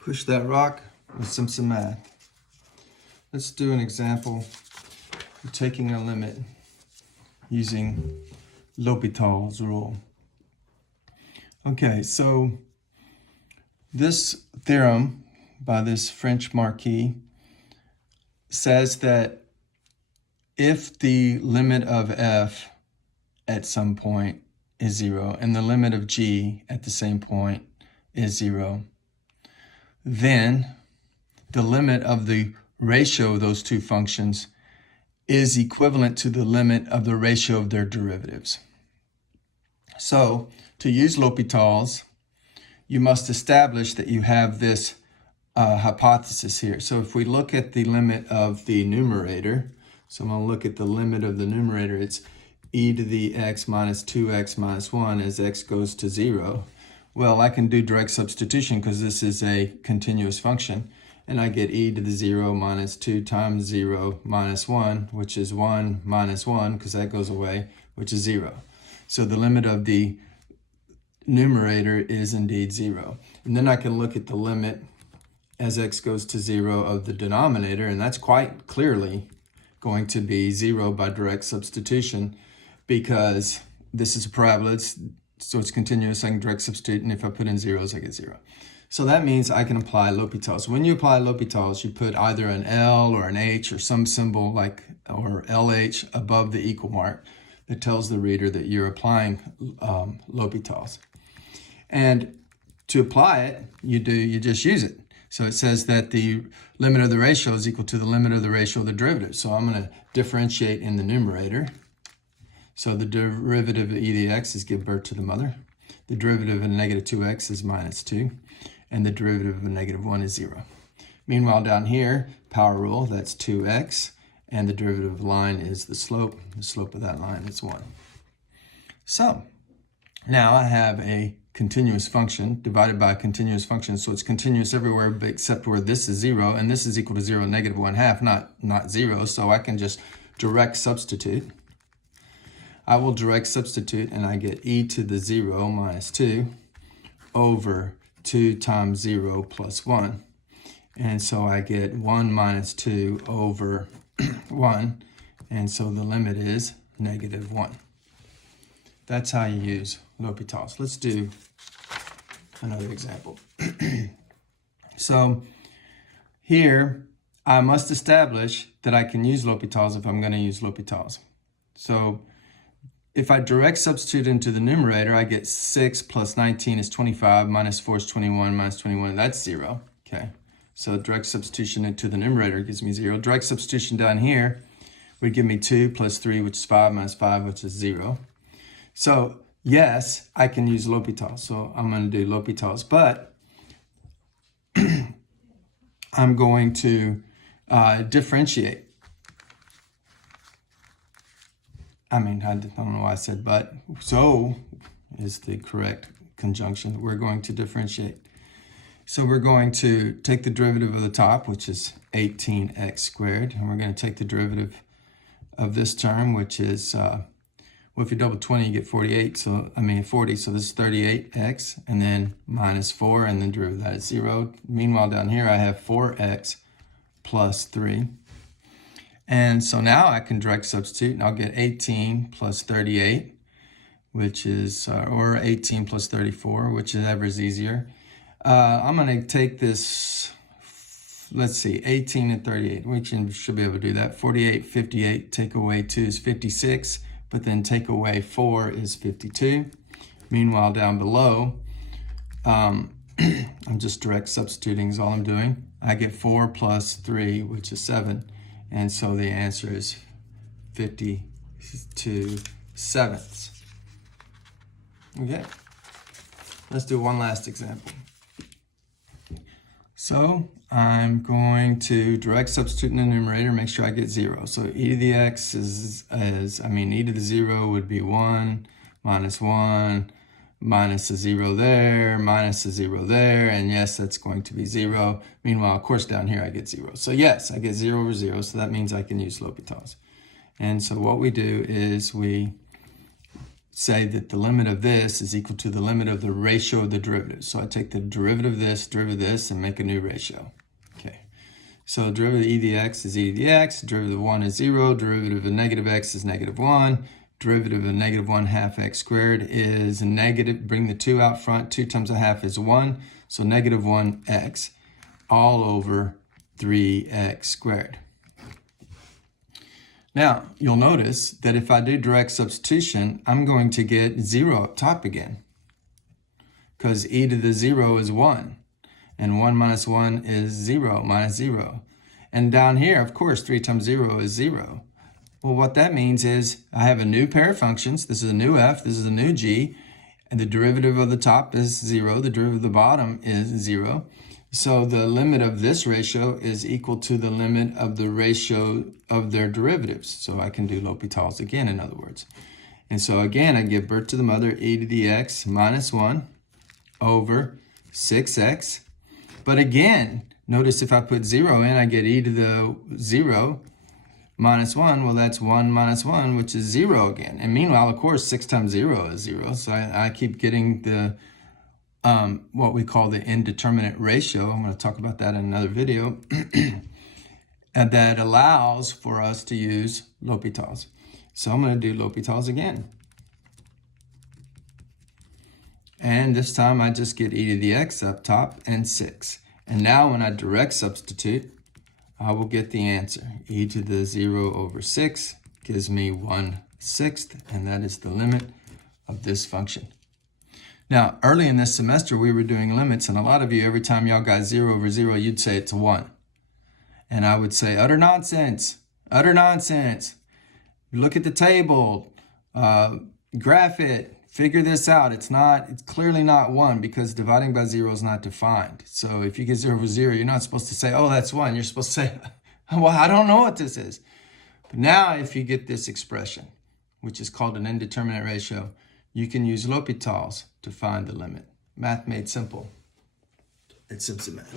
push that rock with some math. Let's do an example of taking a limit using L'Hopital's rule. Okay, so this theorem by this French marquis says that if the limit of f at some point is 0 and the limit of g at the same point is 0, then the limit of the ratio of those two functions is equivalent to the limit of the ratio of their derivatives. So to use L'Hopital's, you must establish that you have this hypothesis here. So if we look at the limit of the numerator, so I'm going to look at the limit of the numerator, it's e to the x minus 2x minus 1 as x goes to 0. Well, I can do direct substitution because this is a continuous function. And I get e to the 0 minus 2 times 0 minus 1, which is 1 minus 1, because that goes away, which is 0. So the limit of the numerator is indeed 0. And then I can look at the limit as x goes to 0 of the denominator, and that's quite clearly going to be 0 by direct substitution, because this is a parabola, so it's continuous. I can direct substitute, and if I put in zeros, I get 0. So that means I can apply L'Hopital's. When you apply L'Hopital's, you put either an L or an H or some symbol like, or LH above the equal mark that tells the reader that you're applying L'Hopital's. And to apply it, you just use it. So it says that the limit of the ratio is equal to the limit of the ratio of the derivative. So I'm going to differentiate in the numerator. So the derivative of e to the x is give birth to the mother. The derivative of negative 2x is minus 2. And the derivative of negative 1 is 0. Meanwhile, down here, power rule, that's 2x. And the derivative of the line is the slope. The slope of that line is 1. So now I have a continuous function divided by a continuous function. So it's continuous everywhere except where this is 0. And this is equal to 0, negative 1/2, not 0. So I can just direct substitute. I will direct substitute, and I get e to the 0 minus 2 over 2 times 0 plus 1. And so I get 1 minus 2 over 1. And so the limit is negative 1. That's how you use L'Hopital's. Let's do another example. So here, I must establish that I can use L'Hopital's if I'm going to use L'Hopital's. So if I direct substitute into the numerator, I get 6 plus 19 is 25, minus 4 is 21, minus 21, that's 0. Okay, so direct substitution into the numerator gives me 0. Direct substitution down here would give me 2 plus 3, which is 5, minus 5, which is 0. So yes, I can use L'Hopital's. So I'm going to do L'Hopital's, but I'm going to differentiate. I don't know why I said but. So is the correct conjunction. We're going to differentiate. So we're going to take the derivative of the top, which is 18x squared. And we're going to take the derivative of this term, which is, well, if you double 20, you get 40. So this is 38x. And then minus 4, and then derivative of that is 0. Meanwhile, down here, I have 4x plus 3. And so now I can direct substitute, and I'll get 18 plus 38, which is, or 18 plus 34, whichever is easier. I'm going to take this, let's see, 18 and 38. We should be able to do that. 48, 58, take away 2 is 56, but then take away 4 is 52. Meanwhile, down below, I'm just direct substituting is all I'm doing. I get 4 plus 3, which is 7. And so the answer is 52/7. Okay, let's do one last example. So I'm going to direct substitute in the numerator, make sure I get 0. So e to the x e to the 0 would be 1 minus 1 minus a 0 there, minus a 0 there, and yes, that's going to be 0. Meanwhile, of course, down here I get 0. So yes, I get 0 over 0, so that means I can use L'Hopital's. And so what we do is we say that the limit of this is equal to the limit of the ratio of the derivatives. So I take the derivative of this, and make a new ratio. Okay. So derivative of e to the x is e to the x, derivative of 1 is 0, derivative of negative x is negative 1, derivative of negative 1 half x squared is negative, bring the 2 out front, 2 times a half is 1, so negative 1x all over 3x squared. Now, you'll notice that if I do direct substitution, I'm going to get 0 up top again, because e to the 0 is 1, and 1 minus 1 is 0, minus 0. And down here, of course, 3 times 0 is 0. Well, what that means is I have a new pair of functions. This is a new f, this is a new g, and the derivative of the top is 0, the derivative of the bottom is 0. So the limit of this ratio is equal to the limit of the ratio of their derivatives. So I can do L'Hopital's again, in other words. And so again, I give birth to the mother, e to the x minus 1 over 6x. But again, notice if I put 0 in, I get e to the 0 minus 1. Well, that's 1 minus 1, which is 0 again. And meanwhile, of course, 6 times 0 is 0. So I keep getting the what we call the indeterminate ratio. I'm going to talk about that in another video. And that allows for us to use L'Hopital's. So I'm going to do L'Hopital's again. And this time I just get e to the x up top and 6. And now when I direct substitute, I will get the answer. E to the 0 over 6 gives me 1/6, and that is the limit of this function. Now, early in this semester, we were doing limits, and a lot of you, every time y'all got 0 over 0, you'd say it's 1. And I would say, utter nonsense, utter nonsense. Look at the table, graph it, figure this out. It's clearly not 1 because dividing by 0 is not defined. So if you get 0 over 0, you're not supposed to say, oh, that's 1. You're supposed to say, well, I don't know what this is. But now if you get this expression, which is called an indeterminate ratio, you can use L'Hopital's to find the limit. Math made simple. It's Simpson Math.